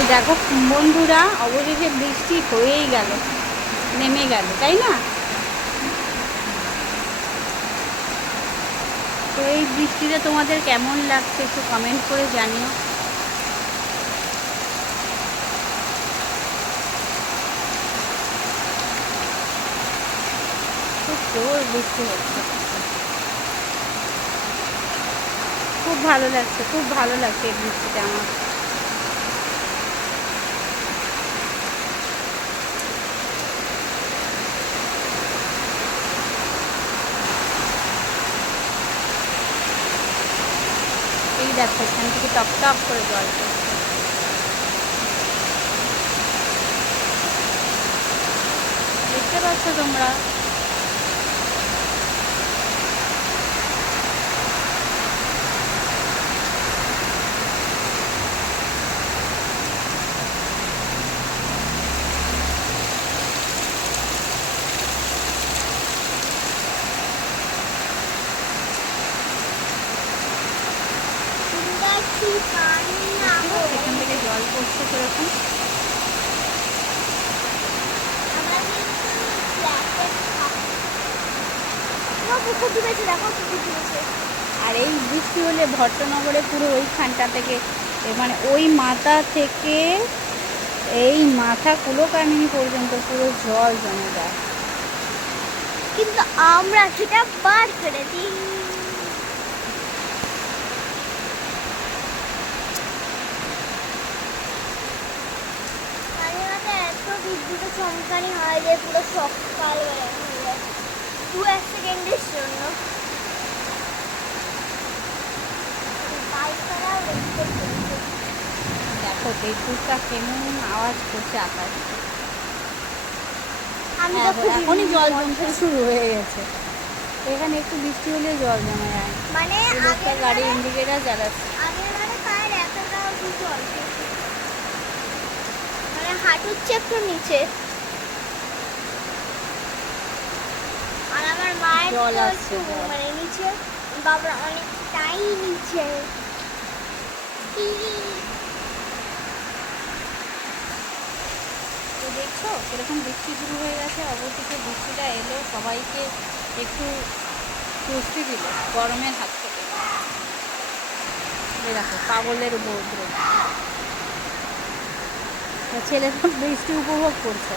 তো দেখো, বন্ধুরা, অবশেষে বৃষ্টি হয়েই গেল, নেমে গেল, তাই না? তো এই বৃষ্টিতে তোমাদের কেমন লাগছে একটু কমেন্ট করে জানিও। জোর বৃষ্টি হচ্ছে। খুব ভালো লাগছে, খুব ভালো লাগছে এই বৃষ্টিটা আমার। এই দেখো এখান থেকে টপ টপ করে জল পড়ছে দেখতে পাচ্ছ তোমরা? জল পড়ছে দেখো আর এই বৃষ্টি হলে ভট্টনগরে পুরো ওইখানটা থেকে মানে ওই মাথা থেকে, এই মাথা কুলোকামিনী পর্যন্ত পুরো জল জমে যায়। কিন্তু আমরা সেটা বার করে দিই এত চমকানি হয় যে পুরো সকাল দু এক সেকেন্ডের জন্য। দেখো কেমন আওয়াজ করছে আকাশ। হ্যাঁ, এখনই জল জমতে শুরু হয়ে গেছে। এখানে একটু বৃষ্টি হলে জল জমে যায়। মানে গাড়ি ইন্ডিকেটার জ্বালাচ্ছে। মানে হাঁটুর চেয়ে একটু নিচে। আর আমার মায়ের তো একটু মানে নিচে বাবার অনেকটাই নিচে। দেখছ কীরকম বৃষ্টি শুরু হয়ে গেছে অবশেষে বৃষ্টিটা এলো সবাইকে একটু স্বস্তি দিল গরমের হাত থেকে। দেখো পাগলের উপদ্রব ছেলেরা বৃষ্টি উপভোগ করছে।